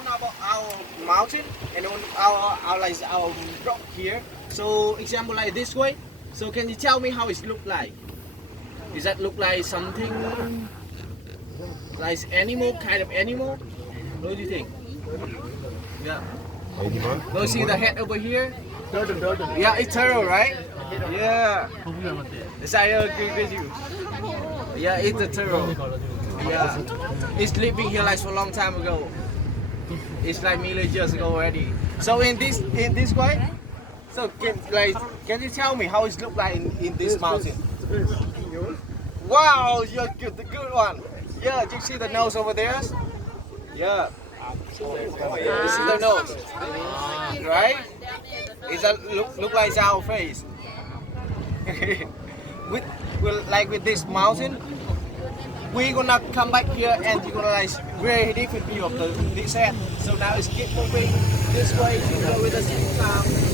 on our mountain and on our like our rock here. So example like this way. So can you tell me how it look like? Does that look like something like animal, kind of animal? What do you think? Yeah. Go see the head over here. Yeah, it's turtle, right? Yeah. Yes, I agree with you. Yeah, it's a turtle. Yeah. It's living here like so long time ago. It's like millions years ago already. So in this way. So can you tell me how it look like in this mountain? Wow, you're good, the good one. Yeah, do you see the nose over there? Yeah. You see the nose, right? Is that look like our face? with this mountain, we're gonna come back here and you're gonna like very different view of this set. So now it's keep moving this way, with the same time.